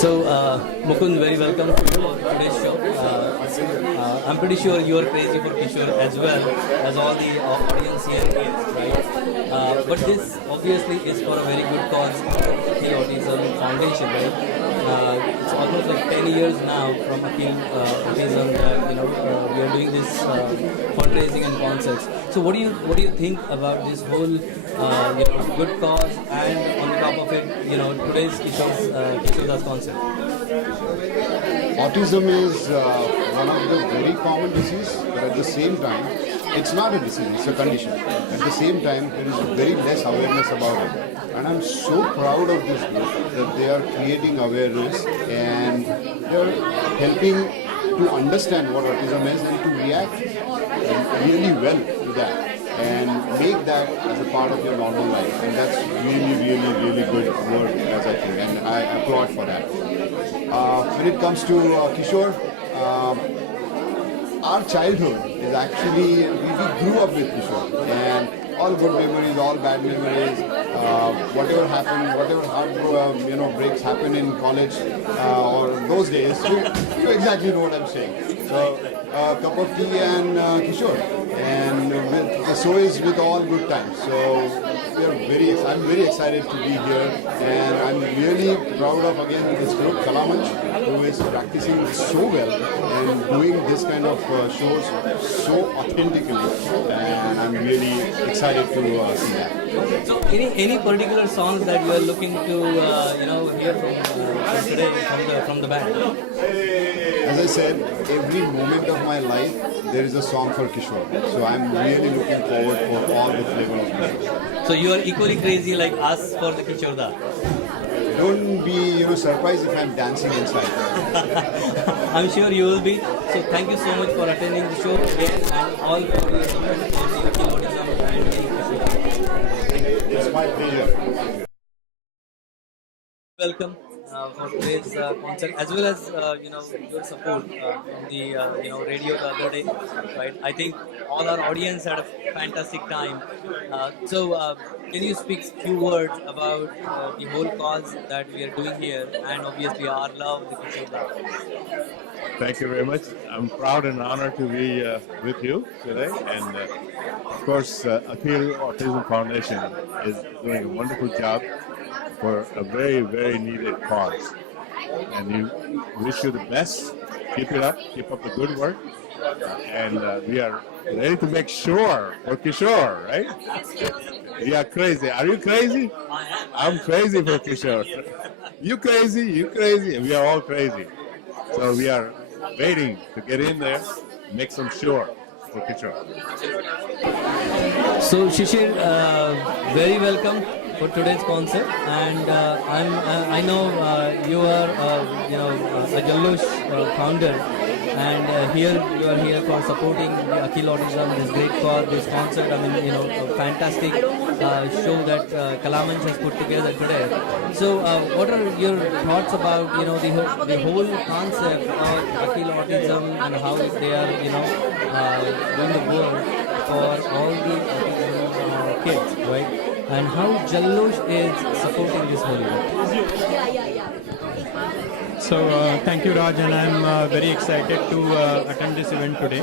So, Mukund, very welcome to today's show. I'm pretty sure you are crazy for Kishore as well as all the audience here is, right? But this obviously is for a very good cause, AKHIL Autism Foundation, right? It's almost like 10 years now from AKHIL Autism. We are doing this fundraising and concerts. So, what do you think about this whole good cause, and on the top of it, today's Kishore's concert? Autism is one of the very common disease, but at the same time, it's not a disease, it's a condition. At the same time, there is very less awareness about it. And I'm so proud of this group that they are creating awareness and they are helping to understand what autism is and to react really well to that and make that as a part of your normal life. And that's really good work, as I think, and I applaud for that. When it comes to Kishore, our childhood is actually, we grew up with Kishore, and all good memories, all bad memories, whatever happened, whatever hard breaks happen in college or those days, you exactly know what I'm saying. So, a cup of tea and Kishore, and so is with all good times. So, I'm very excited to be here, and I'm really proud of again this group, Kalamanch, who is practicing so well and doing this kind of shows so authentically, and I'm really excited to see that. So, any particular songs that you are looking to hear from today from the band? As I said, every moment of my life there is a song for Kishore. So I'm really looking forward for all the flavor of Kishore. So you are equally crazy like us for the Kishore Da. Don't be surprised if I'm dancing inside. I'm sure you will be. So thank you so much for attending the show again, and all for your support for the AKHIL Autism and Kishore. It's my pleasure. Welcome for today's concert, as well as your support from the radio the other day. Right, I think all our audience had a fantastic time. So, can you speak few words about the whole cause that we are doing here, and obviously our love, the Kishore? Thank you very much. I'm proud and honored to be with you today, and of course, AKHIL Autism Foundation is doing a wonderful job for a very needed cause, and we wish you the best. Keep it up, keep up the good work, and we are ready to make sure for Kishore, right? We are crazy. Are you crazy? I'm crazy for Kishore. You crazy, and we are all crazy. So we are waiting to get in there, make some sure for Kishore. So Shishir, very welcome for today's concert, and I know you are a Jallosh founder, and here you are here for supporting the AKHIL Autism, this great cause, this concert. I mean, a fantastic show that Kalamanch has put together today. So, what are your thoughts about the whole concept of AKHIL Autism and how they are doing the work for all the autism kids, right? And how Jallosh is supporting this whole event. So thank you, Raj, and I'm very excited to attend this event today.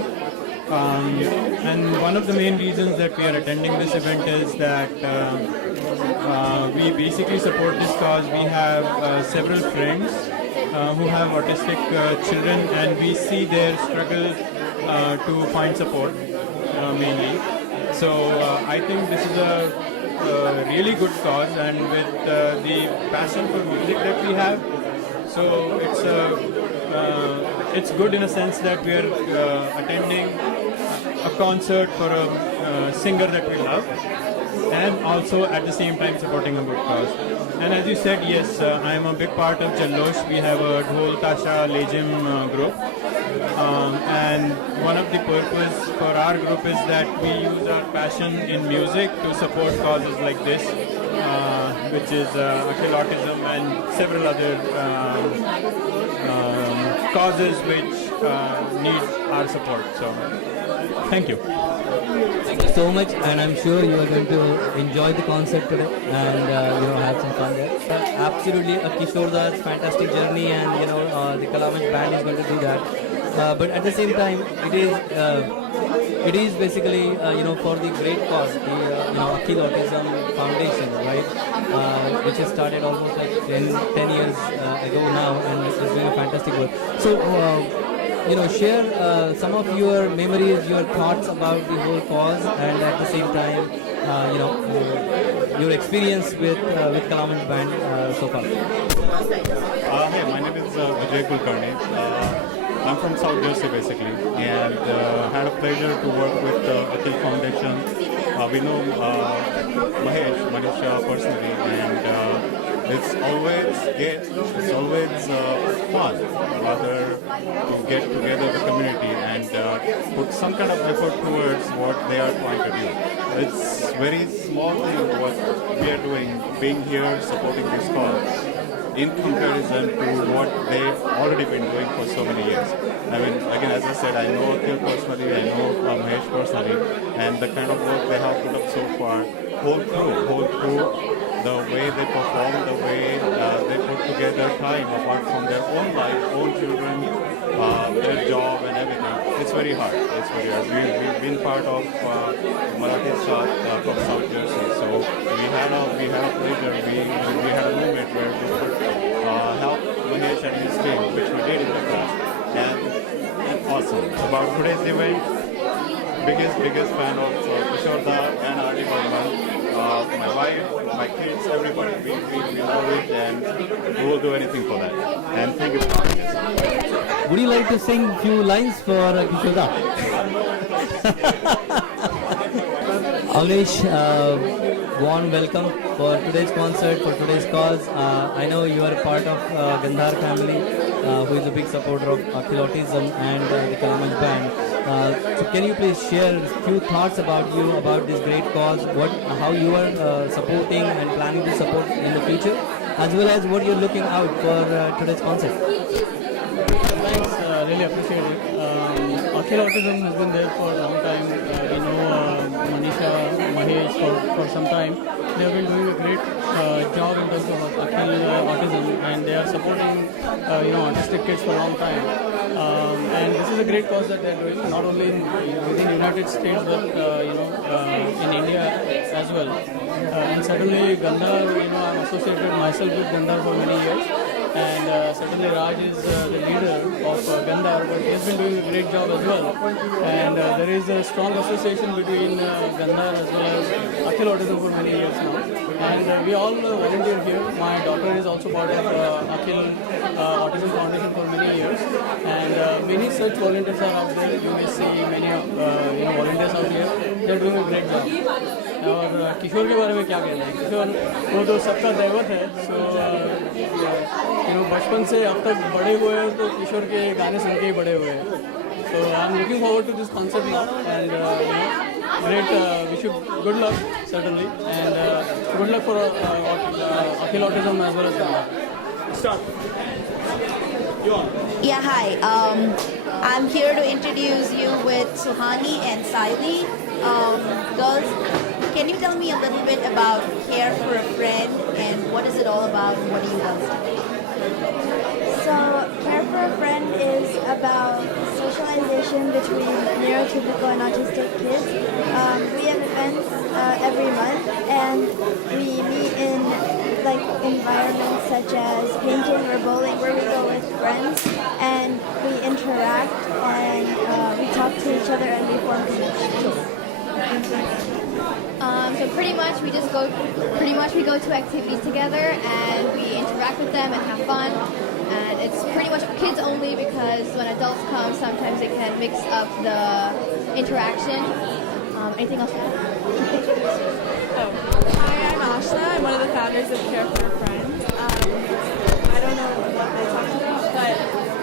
And one of the main reasons that we are attending this event is that we basically support this cause. We have several friends who have autistic children, and we see their struggle to find support mainly. So I think this is a really good cause, and with the passion for music that we have, so it's good in a sense that we are attending a concert for a singer that we love, and also at the same time supporting a good cause. And as you said, yes, I am a big part of Jallosh. We have a Dhol Tasha Lejim group, and one of the purpose for our group is that we use our passion in music to support causes like this, which is AKHIL Autism and several other causes which need our support. So, thank you. Thank you so much, and I'm sure you are going to enjoy the concert today and have some fun there. Absolutely, a Kishore Das fantastic journey, and the Kalamanch band is going to do that. But at the same time, it is basically for the great cause, the AKHIL Autism Foundation, right? Which has started almost like 10 years ago now, and it's doing a fantastic work. So. Share some of your memories, your thoughts about the whole cause, and at the same time, your experience with Kalamanch band so far. Hey, my name is Vijay Kulkarni. I'm from South Jersey basically, and had a pleasure to work with AKHIL Foundation. We know Mahesh personally, and it's always fun rather to get together the community and put some kind of effort towards what they are trying to do. It's very small thing what we are doing, being here, supporting this cause, in comparison to what they've already been doing for so many years. I mean, again, as I said, I know AKHIL personally, I know Mahesh personally, and the kind of work they have put up so far, whole crew, the way they perform, the way they put together time apart from their own life, own children, their job and everything. It's very hard. We've been part of Marathi Shot from South Jersey, so we had a pleasure. We had a moment where we could help Mahesh and his team, which we did in the past, and awesome. About today's event, biggest fan of Kishore Da and R.D. Burman. My wife, my kids, everybody. We love it, and we will do anything for that. And thank you for having us. Would you like to sing a few lines for Kishore Da? Avnish, warm welcome for today's concert, for today's cause. I know you are a part of Gandhar family, who is a big supporter of AKHIL Autism and the Kalamanch band. So can you please share a few thoughts about this great cause, how you are supporting and planning to support in the future, as well as what you're looking out for today's concert? Thanks, really appreciate it. AKHIL Autism has been there for a long time. We know Manisha, Mahesh for some time. They have been doing a great job in terms of AKHIL Autism, and they are supporting autistic kids for a long time. And this is a great cause that they are doing, not only within the United States, but in India as well. And certainly Gandhar, I'm associated myself with Gandhar for many years. And certainly Raj is the leader of Gandhar, but he has been doing a great job as well. And there is a strong association between Gandhar as well as AKHIL Autism for many years now. And we all volunteer here. My daughter is also part of AKHIL Autism Foundation for many years. And many such volunteers are out there. You may see many volunteers out here. They are doing a great job. और किशोर के बारे में क्या कहना है? किशोर वो तो सबका दैवत है. सो बचपन से अब तक बड़े हुए हैं तो किशोर के गाने सुन के ही बड़े हुए हैं. So I'm looking forward to this concert now, and great. Wish you good luck certainly, and good luck for AKHIL Autism as well as Gandhar. Start. Yeah, hi. I'm here to introduce you with Suhani and Saili. Girls, can you tell me a little bit about Care for a Friend and what is it all about and what do you girls do? So, Care for a Friend is about socialization between neurotypical and autistic kids. We have events every month, and we meet in environments such as painting or bowling, where we go with friends and we interact and we talk to each other and we form connections. So pretty much we go to activities together and we interact with them and have fun. And it's pretty much kids only because when adults come, sometimes they can mix up the interaction. Anything else? Hi, I'm Ashla. I'm one of the founders of Care for a Friend. I don't know what they talked about, but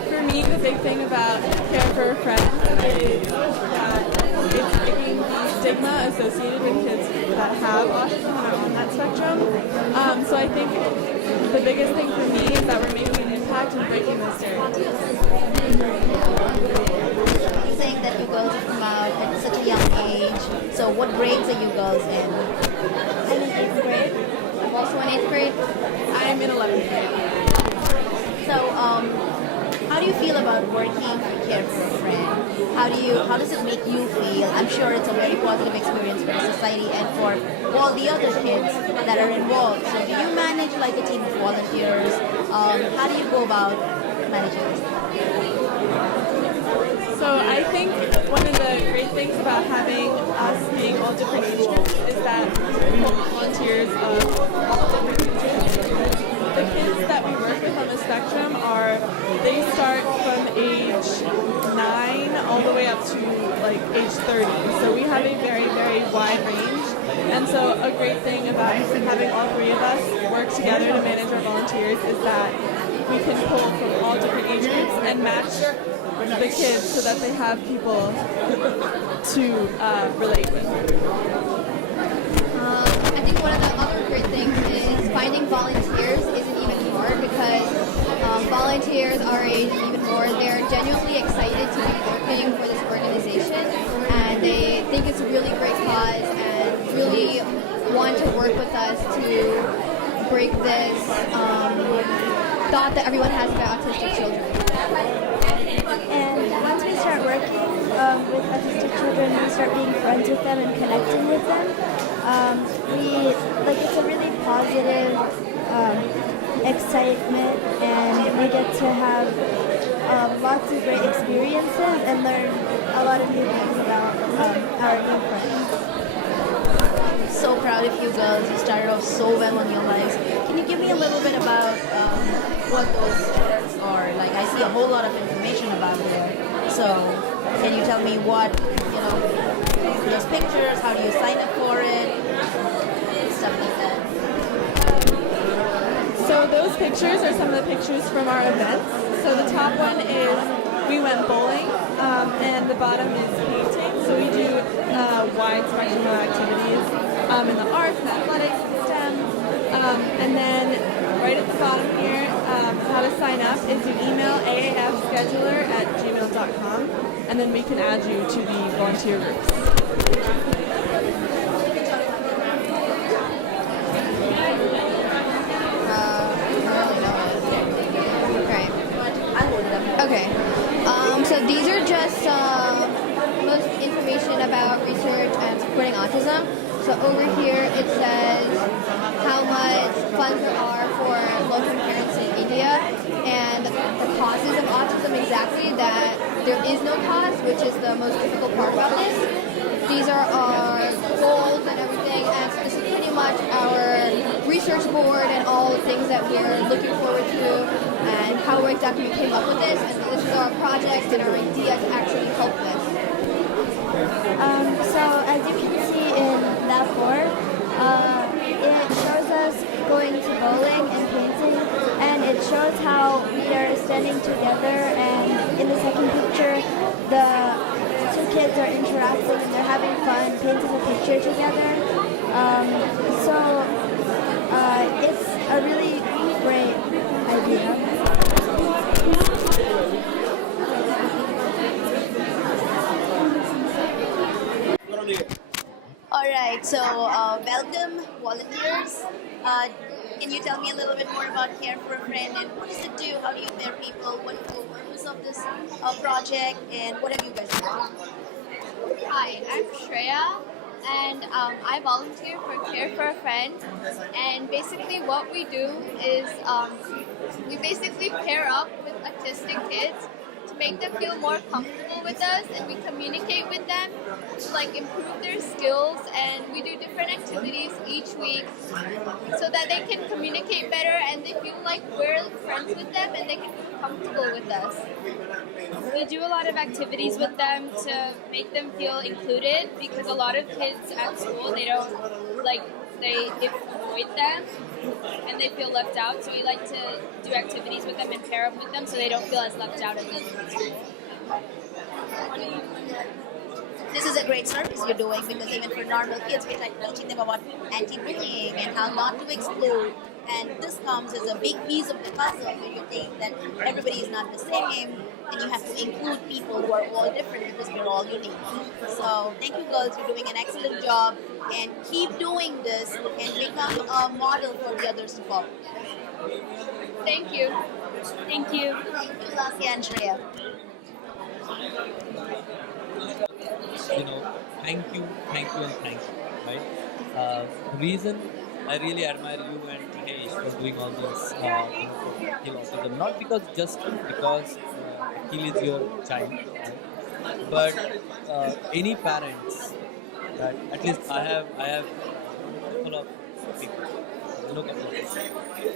for me, the big thing about Care for a Friend is that it's breaking the stigma associated with kids that have autism and are on that spectrum. So I think the biggest thing for me is that we're making an impact and breaking those stereotypes. You're saying that you girls have come out at such a young age. So what grades are you girls in? I'm in 8th grade. I'm also in 8th grade. I'm in 11th grade. So how do you feel about working for Care for a Friend? How does it make you feel? I'm sure it's a very positive experience for the society and for all the other kids that are involved. So do you manage like a team of volunteers? How do you go about managing this? So I think one of the great things about having us being all different age groups is that we hold volunteers of all different age groups. The kids that we work with on the spectrum they start from age 9 all the way up to like age 30. So we have a very, very wide range. And so a great thing about having all three of us work together to manage our volunteers is that we can pull from all different age groups and match the kids so that they have people to relate with. I think one of the other great things is finding volunteers isn't even hard because volunteers our age and even more, they're genuinely excited to be working for this organization and they think it's a really great cause and really want to work with us to break this thought that everyone has about autistic children. And once we start working with autistic children, we start being friends with them and connecting with them. It's a really positive excitement, and we get to have lots of great experiences and learn a lot of new things about our new friends. So proud of you girls. You started off so well on your lives. Can you give me a little bit about what those shirts are? Like, I see a whole lot of information about it. So can you tell me what, those pictures, how do you sign up for it, stuff like that? So those pictures are some of the pictures from our events. So the top one is we went bowling, and the bottom is painting. So we do wide spectrum of activities in the arts, and athletics, and STEM. And then right at the bottom here, how to sign up is you email aafscheduler@gmail.com, and then we can add you to the volunteer groups. Okay. So these are just most information about research and supporting autism. So over here it says how much funds there are for low-income parents in India and the causes of autism exactly, that there is no cause, which is the most difficult part about this. These are our goals and everything, and so this is pretty much our research board and all the things that we're looking forward to and how exactly we came up with this, and this is our project and our idea to actually help this. So as you can see in that board, it shows us going to bowling and painting, and it shows how we are standing together, and in the second picture the two kids are interacting and they're having fun painting a picture together. It's a really great idea. Alright, so welcome volunteers. Can you tell me a little bit more about Care for a Friend and what does it do? How do you pair people? What is the purpose of this project and what have you guys done? Hi, I'm Shreya, and I volunteer for Care for a Friend. And basically what we do is we basically pair up with autistic kids to make them feel more comfortable with us, and we communicate with them to improve their skills, and we do different activities each week so that they can communicate better and they feel like we're friends with them and they can feel comfortable with us. We do a lot of activities with them to make them feel included, because a lot of kids at school, they avoid them and they feel left out, so we like to do activities with them and pair up with them so they don't feel as left out as they do in school. This is a great service you're doing because even for normal kids, we're like teaching them about anti-bullying and how not to exclude. And this comes as a big piece of the puzzle where you're saying that everybody is not the same and you have to include people who are all different because we're all unique. So thank you girls, you're doing an excellent job and keep doing this and become a model for the others to follow. Thank you. Thank you. Thank you, Lasya and Shreya. Thank you, and thank you, right? The reason I really admire you and Mahesh for doing all this, for AKHIL Autism, not just because AKHIL is your child, right? But any parents that at least I have a couple of people, couple of people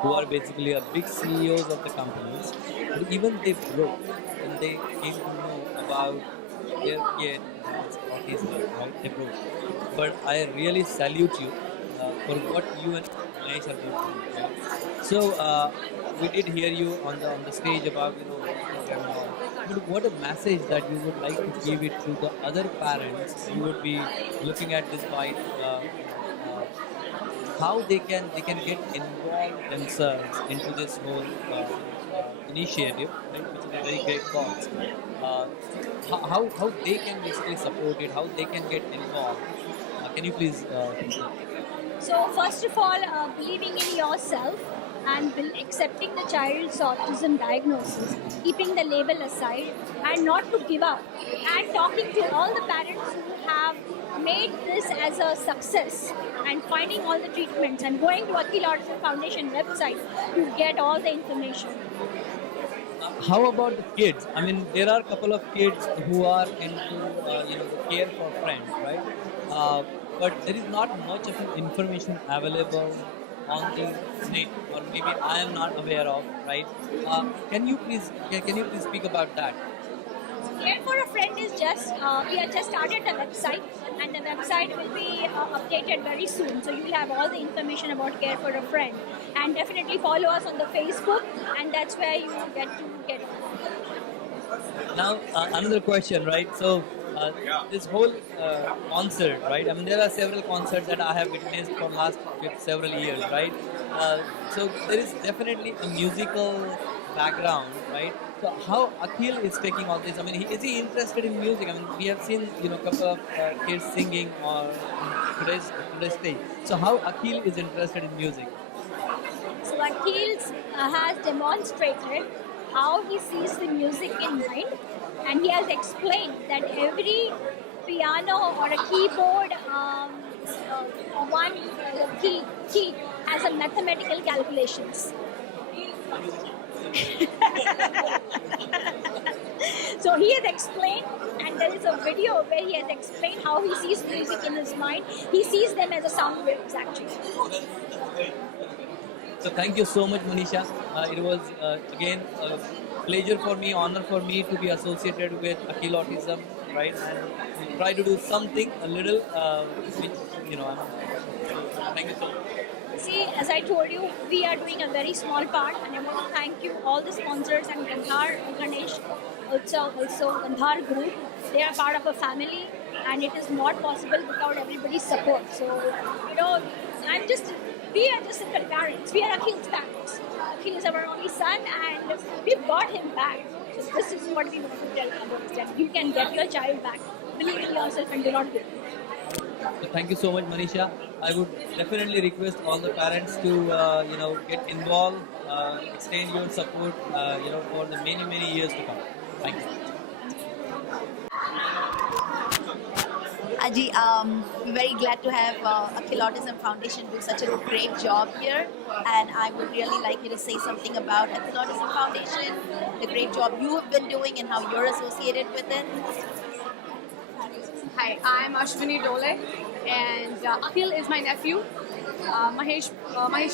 who are basically a big CEOs of the companies, but even they broke when they came to know about their kid has autism, right? They broke. But I really salute you for what you and Mahesh are doing. Right? So we did hear you on the stage about but what a message that you would like to give it to the other parents who would be looking at this bite. How they can get involved themselves into this whole initiative, right, which is a very great cause. How they can basically support it, how they can get involved. Can you please? So first of all, believing in yourself and accepting the child's autism diagnosis, keeping the label aside and not to give up, and talking to all the parents who have made this as a success and finding all the treatments and going to AKHIL Autism Foundation website to get all the information. How about the kids? I mean, there are a couple of kids who are into the care for friends, right? But there is not much of an information available on the state, or maybe I am not aware of, right? Can you please speak about that? Care for a Friend is we have just started the website, and the website will be updated very soon. So you will have all the information about Care for a Friend, and definitely follow us on the Facebook, and that's where you will get it. Now another question, right? So this whole concert, right? I mean, there are several concerts that I have witnessed from last several years, right? So there is definitely a musical background, right? So how AKHIL is taking all this? I mean, is he interested in music? I mean, we have seen a couple of kids singing on today's stage. So how AKHIL is interested in music? So AKHIL has demonstrated how he sees the music in mind, and he has explained that every piano or a keyboard, one key has a mathematical calculations. So he has explained, and there is a video where he has explained how he sees music in his mind. He sees them as a sound waves, actually. So thank you so much, Manisha. It was again a pleasure for me, honor for me to be associated with AKHIL Autism, right? And try to do something a little, which thank you so much. See, as I told you, we are doing a very small part, and I want to thank you, all the sponsors, and Ganesh, also Gandhar Group. They are part of a family, and it is not possible without everybody's support. So, we are just simple parents. We are AKHIL's parents. AKHIL is our only son, and we've got him back. So this is what we want to tell about that you can get your child back. Believe in yourself and do not give. So thank you so much, Manisha. I would definitely request all the parents to get involved, extend your support, for the many years to come. Thank you. Aji, we're very glad to have AKHIL Autism Foundation do such a great job here, and I would really like you to say something about AKHIL Autism Foundation, the great job you have been doing and how you're associated with it. Hi, I'm Ashwini Dole, and AKHIL is my nephew. Mahesh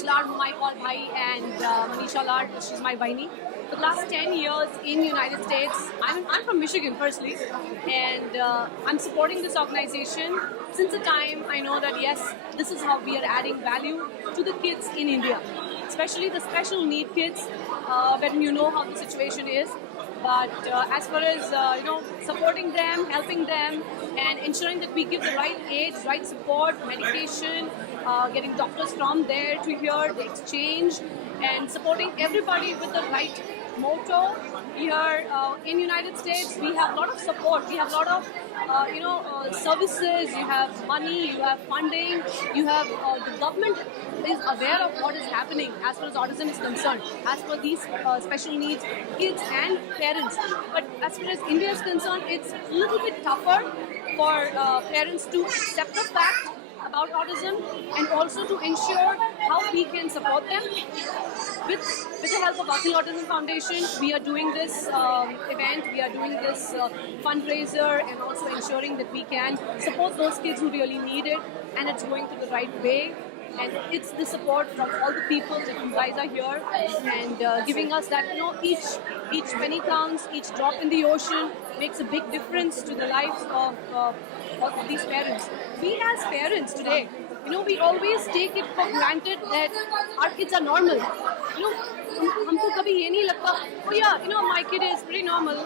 Lard, whom I call Bhai, and Manisha Lard, she's my Vaini. For the last 10 years in the United States, I'm from Michigan firstly, and I'm supporting this organization since the time I know that yes, this is how we are adding value to the kids in India, especially the special need kids, when you know how the situation is. But as far as supporting them, helping them, and ensuring that we give the right aid, right support, medication, getting doctors from there to here, the exchange, and supporting everybody with the right motto. Here in United States, we have a lot of support. We have a lot of services. You have money. You have funding. You have the government is aware of what is happening as far as autism is concerned, as for these special needs kids and parents. But as far as India is concerned, it's a little bit tougher for parents to accept the fact about autism and also to ensure how we can support them. With the help of AKHIL Autism Foundation, we are doing this event, we are doing this fundraiser, and also ensuring that we can support those kids who really need it, and it's going to the right way. And it's the support from all the people that you guys are here and giving us that, each penny counts, each drop in the ocean makes a big difference to the lives of these parents. We as parents today, we always take it for granted that our kids are normal. हमको कभी ये नहीं लगता, oh yeah, my kid is pretty normal.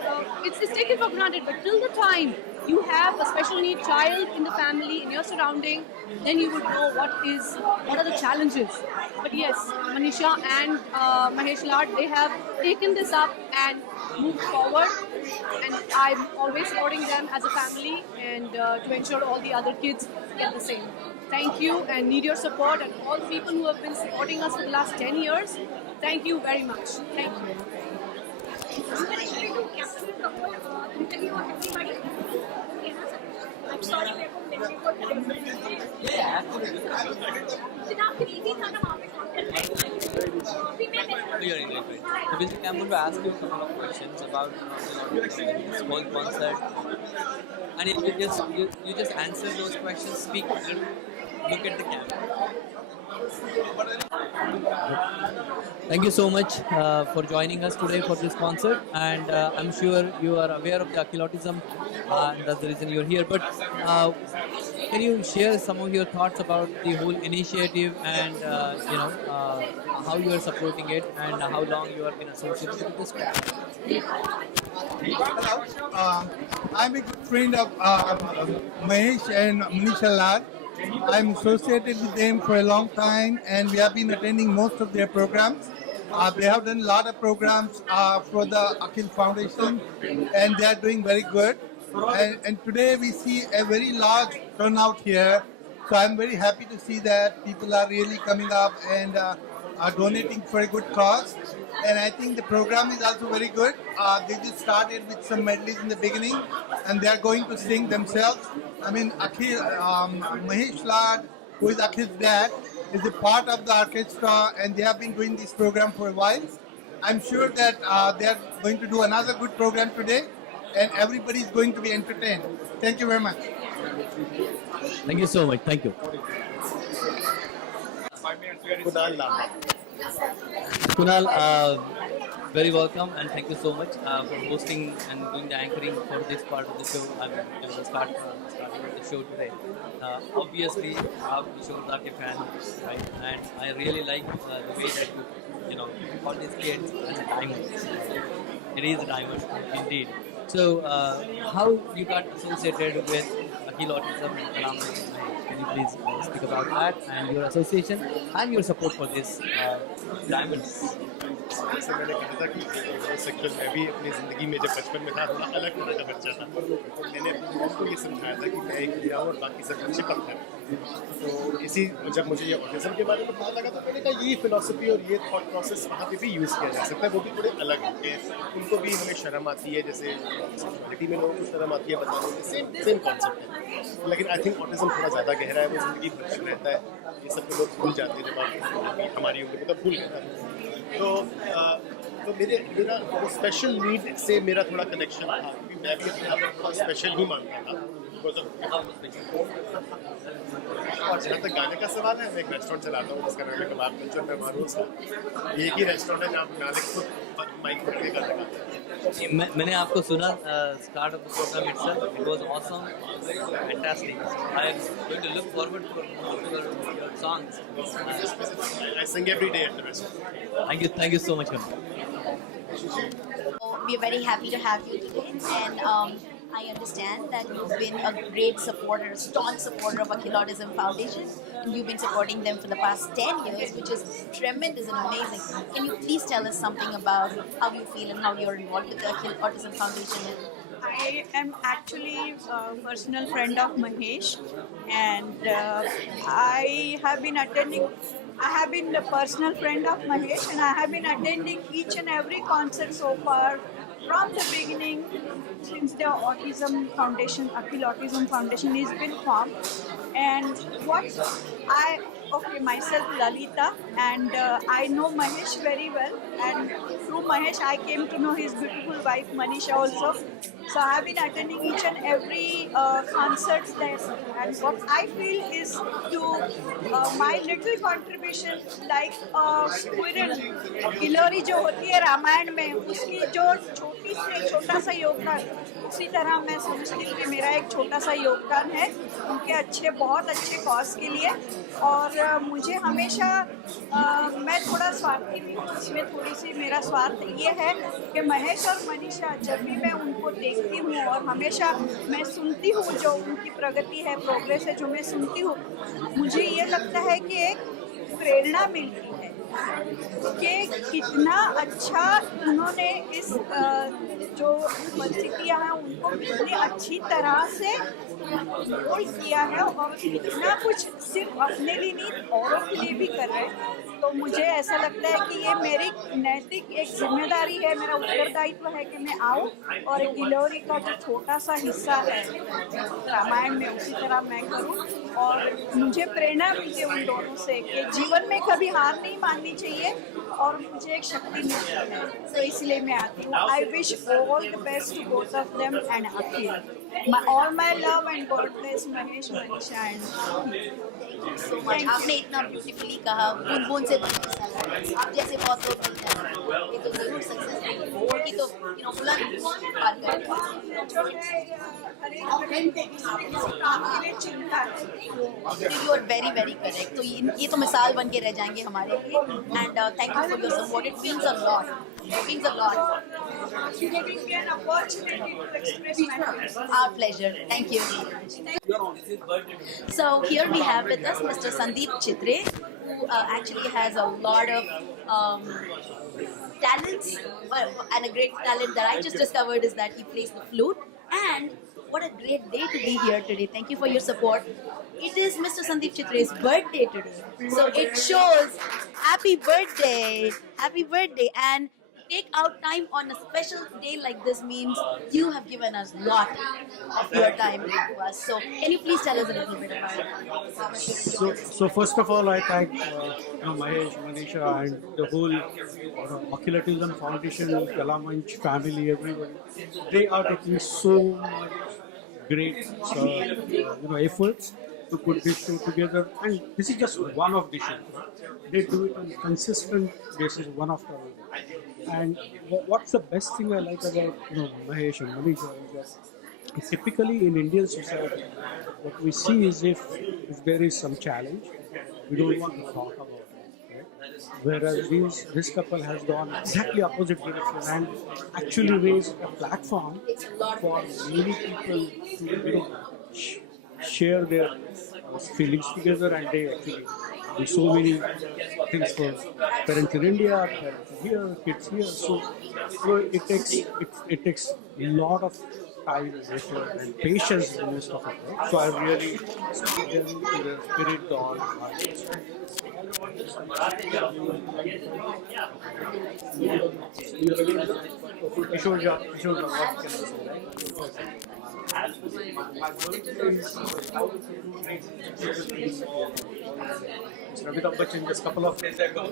It's taken for granted, but till the time you have a special need child in the family, in your surrounding, then you would know what are the challenges. But yes, Manisha and Mahesh Lad, they have taken this up and moved forward, and I'm always supporting them as a family and to ensure all the other kids get the same. Thank you, and need your support, and all the people who have been supporting us for the last 10 years. Thank you very much. Thank you. I'm sorry, So basically, I'm going to ask you a couple of questions about this whole concert, and if you just answer those questions, speak, look at the camera. Thank you so much for joining us today for this concert, and I'm sure you are aware of the AKHIL Autism, and that's the reason you're here. But can you share some of your thoughts about the whole initiative and how you are supporting it and how long you have been associated with this I'm a good friend of Mahesh and Manisha Lad. I'm associated with them for a long time, and we have been attending most of their programs. They have done a lot of programs for the AKHIL Foundation, and they are doing very good. And today we see a very large turnout here. So I'm very happy to see that people are really coming up and are donating for a good cause. And I think the program is also very good. They just started with some medleys in the beginning, and they are going to sing themselves. I mean, AKHIL, Mahesh Lad, who is AKHIL's dad, is a part of the orchestra, and they have been doing this program for a while. I'm sure that they are going to do another good program today, and everybody is going to be entertained. Thank you very much. Thank you so much. Thank you. Kunal, very welcome, and thank you so much for hosting and doing the anchoring for this part of the show. Starting with the show today. Obviously, I'm Shorda ke fan, right? And I really like the way that you call these kids as diamonds. It is diamonds indeed. So, how you got associated with AKHIL Autism? Can you please speak about that and your association and your support for this diamonds? जैसे मैंने कहा था कि sector में भी अपनी ज़िंदगी में जब बचपन में था थोड़ा अलग तरह का बच्चा था, तो मैंने अपनी मॉम को ये समझाया था कि मैं एक लिया और बाकी सब बच्चे कम हैं। तो इसी जब मुझे ये ऑटिज्म के बारे में पता लगा तो मैंने कहा ये फिलॉसफी और ये थॉट प्रोसेस वहाँ पे भी यूज़ किया जा सकता है, वो भी थोड़े अलग होते हैं। उनको भी हमें शर्म आती है, जैसे सोसाइटी में लोगों को शर्म आती है बताने में, सेम कॉन्सेप्ट है। लेकिन आई थिंक ऑटिज्म थोड़ा ज़्यादा गहरा है, वो ज़िंदगी भर रहता है। ये सब लोग भूल जाते हैं जब आप हमारी उम्र में तो भूल गए था। तो मेरा वो स्पेशल नीड से मेरा थोड़ा कनेक्शन था, क्योंकि मैं भी अपने आप को स्पेशल ही मानता था। और जहाँ तक गाने का सवाल है, मैं एक रेस्टोरेंट चलाता हूँ जिसका नाम है कबाब कल्चर। मैं वहाँ रोज़ एक ही रेस्टोरेंट है जहाँ नाले खुद माइक पर के गाने गाते हैं। मैंने आपको सुना start of the programme itself, it was awesome, fantastic. I am going to look forward to your songs. I sing every day at the restaurant. Thank you so much. we are very happy to have you today, and I understand that you've been a great supporter, a staunch supporter of AKHIL Autism Foundation, and you've been supporting them for the past 10 years, which is tremendous and amazing. Can you please tell us something about how you feel and how you're involved with the AKHIL Autism Foundation? I am actually a personal friend of Mahesh, and I have been a personal friend of Mahesh, and I have been attending each and every concert so far from the beginning, since the Autism Foundation, AKHIL Autism Foundation has been formed. And myself Lalita, and I know Mahesh very well, and through Mahesh I came to know his beautiful wife Manisha also. So I have been attending each and every concert there, and what I feel is to my little contribution, like squirrel glory जो होती है रामायण में, उसकी जो छोटा सा योगदान, उसी तरह मैं समझती हूँ कि मेरा एक छोटा सा योगदान है उनके बहुत अच्छे कॉज के लिए। और मुझे हमेशा मैं थोड़ा स्वार्थी भी हूँ, इसमें थोड़ी सी मेरा स्वार्थ ये है कि महेश और मनीषा, जब भी मैं उनको देखती हूँ और हमेशा मैं सुनती हूँ जो उनकी प्रगति है, प्रोग्रेस है, जो मैं सुनती हूँ, मुझे ये लगता है कि एक प्रेरणा मिलती है कि कितना अच्छा उन्होंने इस जो परिस्थितियाँ हैं उनको कितनी अच्छी तरह से होल्ड किया है, और कितना कुछ सिर्फ अपने लिए नहीं औरों के लिए भी कर रहे हैं। तो मुझे ऐसा लगता है कि ये मेरी नैतिक एक जिम्मेदारी है, मेरा उत्तरदायित्व है कि मैं आऊँ और गिलोरी का जो छोटा सा हिस्सा है रामायण में उसी तरह मैं करूँ, और मुझे प्रेरणा मिलती है उन दोनों से कि जीवन में कभी हार नहीं माननी चाहिए और मुझे एक शक्ति मिलती है, तो इसलिए मैं आती हूँ। I wish all the best to both of them and Akhil. All my love and God bless Mahesh, Manisha and so much. आपने इतना ब्यूटीफुली कहा, बूंद से बूंद आप जैसे बहुत लोग मिलते हैं, ये तो जरूर सक्सेस होगी, तो बुलंद पार करेंगे। You are very very correct. तो ये तो मिसाल बन के रह जाएंगे हमारे लिए, and thank you for your support. It means a lot. It means a lot. giving me an opportunity to express my feelings. Our pleasure. Thank you. So here we have with us Mr. Sandeep Chitre, who actually has a lot of talents, and a great talent that I just discovered is that he plays the flute. And what a great day to be here today. Thank you for your support. It is Mr. Sandeep Chitre's birthday today, so it shows happy birthday, and take out time on a special day like this means you have given us a lot of your time to us. So can you please tell us a little bit about how much you enjoyed? So first of all, I thank Mahesh, Manisha, and the whole AKHIL Autism Foundation, Kalamanch family, everybody. They are taking so much great efforts to put this show together, and this is just one of the shows. They do it on a consistent basis, one after another. And what's the best thing I like about Mahesh and Manisha is that typically in Indian society, what we see is if there is some challenge, we don't want to talk about it. Right? Whereas this couple has gone exactly opposite direction and actually raised a platform for many people to share their feelings together, and they actually do so many things for parents in India, parents here, kids here. So it takes a lot of time, effort, and patience most of it. Right? So I really see them in the spirit on Amitabh Bachchan just a couple of days ago.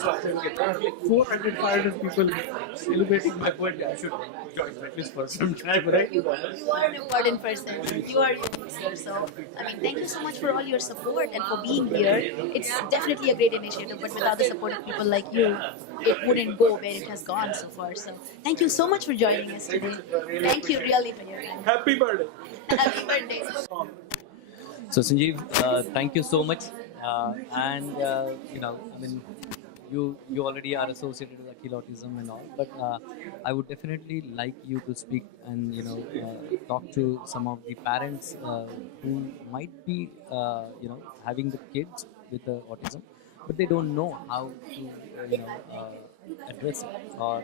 So 400, 500 people celebrating my birthday. I should join at least for some time, right? You are an important person. You are unique, sir. So, I mean, thank you so much for all your support and for being here. It's definitely a great initiative, but without the support of people like you, it wouldn't go where it has gone so far. So, thank you so much for joining us today. Thank you really for your time. Happy birthday. Happy birthday. So Sanjeev, thank you so much, and you already are associated with AKHIL Autism and all, but I would definitely like you to speak and talk to some of the parents who might be having the kids with autism, but they don't know how to address it, or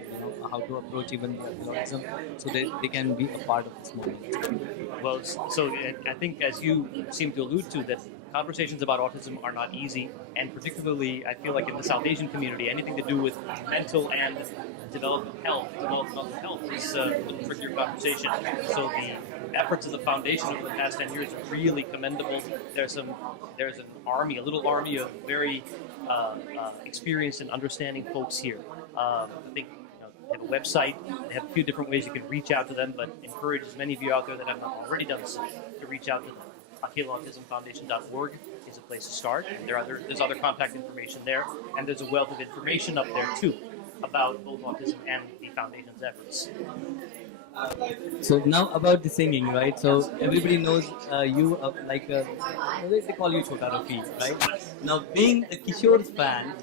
how to approach even the AKHIL Autism, so they can be a part of this movement. Well, so I think, as you seem to allude to, that conversations about autism are not easy, and particularly I feel like in the South Asian community, anything to do with mental and developmental health is a little trickier conversation. So the efforts of the foundation over the past 10 years are really commendable. There's an army, a little army of very experienced and understanding folks here. I think they have a website. They have a few different ways you can reach out to them, but encourage as many of you out there that have not already done so to reach out to them. AKHILautismfoundation.org is a place to start. There's other contact information there, and there's a wealth of information up there too about both autism and the foundation's efforts. So now about the singing, right? So everybody knows you they call you Chota Rafi, right? Now being a Kishore's fan,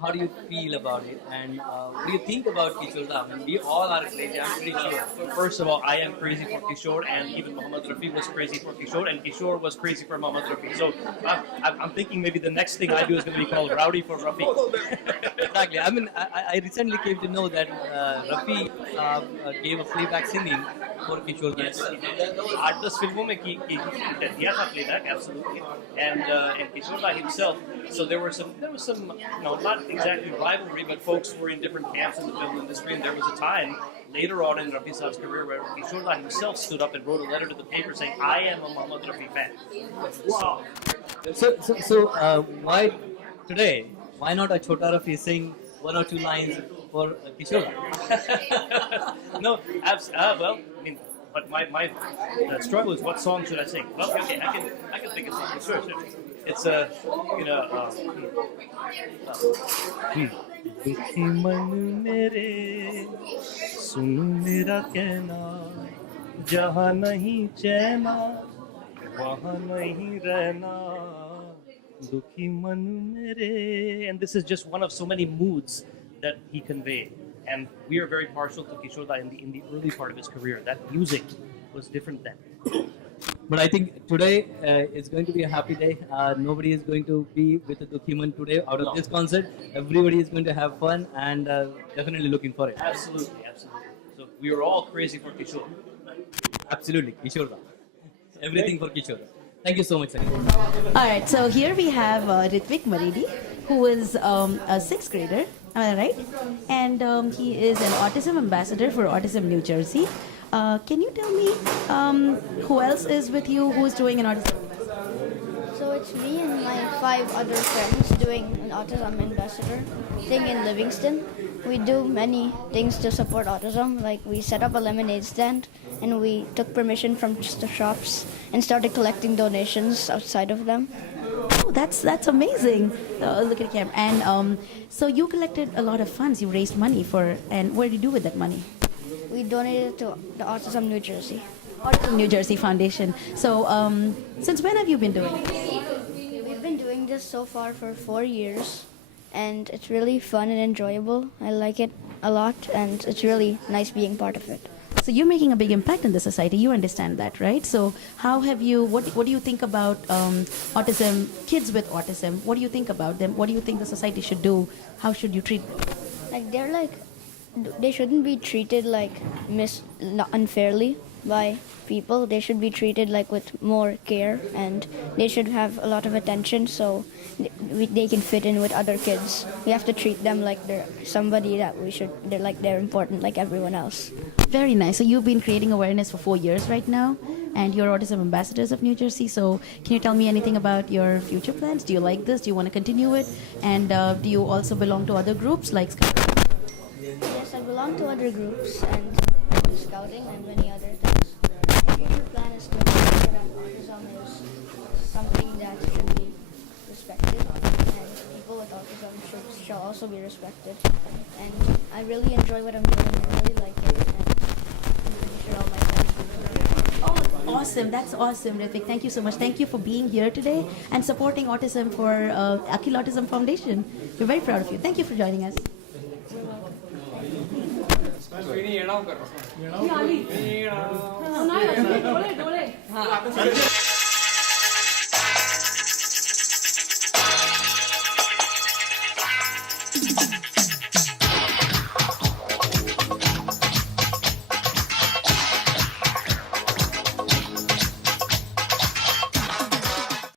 how do you feel about it, and what do you think about Kishore? I mean, we all are crazy, I'm pretty sure. First of all, I am crazy for Kishore, and even Muhammad Rafi was crazy for Kishore, and Kishore was crazy for Muhammad Rafi. So I'm thinking maybe the next thing I do is going to be called Rowdy for Rafi. Exactly. I mean, I recently came to know that Rafi gave a playback singing for Kishore. Yes, he did. 8-10 filmों में दिया था playback, absolutely, and Kishore himself. So there was some, not exactly rivalry, but folks were in different camps in the film industry, and there was a time later on in Rafi Saab's career where Kishore himself stood up and wrote a letter to the paper saying, "I am a Muhammad Rafi fan." Wow. So why today? Why not a Chota Rafi sing 1 or 2 lines for Kishore? No, well, I mean, but my struggle is, what song should I sing? Well, okay, I can think of something. Sure. It's दुखी मन मेरे सुन मेरा कहना, जहाँ नहीं चैना वहाँ नहीं रहना, दुखी मन मेरे. And this is just one of so many moods that he conveyed. And we are very partial to Kishore in the early part of his career. That music was different then. But I think today is going to be a happy day. Nobody is going to be with the Dukhiman today out of this concert. Everybody is going to have fun, and definitely looking for it. Absolutely. So we were all crazy for Kishore. Absolutely, Kishore. Everything for Kishore. Thank you so much, sir. All right, so here we have Ritvik Maridi, who is a 6th grader, am I right? And he is an autism ambassador for Autism New Jersey. Can you tell me who else is with you, who is doing an autism ambassador? So it's me and my 5 other friends doing an autism ambassador thing in Livingston. We do many things to support autism, like we set up a lemonade stand, and we took permission from just the shops and started collecting donations outside of them. Oh, that's amazing. Look at the camera. And so you collected a lot of funds, you raised money for, and what did you do with that money? We donated to the Autism New Jersey. Autism New Jersey Foundation. So since when have you been doing this? We've been doing this so far for 4 years, and it's really fun and enjoyable. I like it a lot, and it's really nice being part of it. So you're making a big impact in the society. You understand that, right? So how have you? What do you think about autism? Kids with autism. What do you think about them? What do you think the society should do? How should you treat them? They shouldn't be treated unfairly by people. They should be treated with more care, and they should have a lot of attention so they can fit in with other kids. We have to treat them like they're somebody that they're important like everyone else. Very nice. So you've been creating awareness for 4 years right now, and you're Autism Ambassadors of New Jersey. So can you tell me anything about your future plans? Do you like this? Do you want to continue it? And do you also belong to other groups like Yes, I belong to other groups and do scouting and many other things. My future plan is to make sure that autism is something that should be respected, and people with autism shall also be respected. And I really enjoy what I'm doing. I really like it, and I'm pretty sure all my friends do. Oh, awesome. That's awesome, Ritik. Thank you so much. Thank you for being here today and supporting autism for AKHIL Autism Foundation. We're very proud of you. Thank you for joining us. हाँ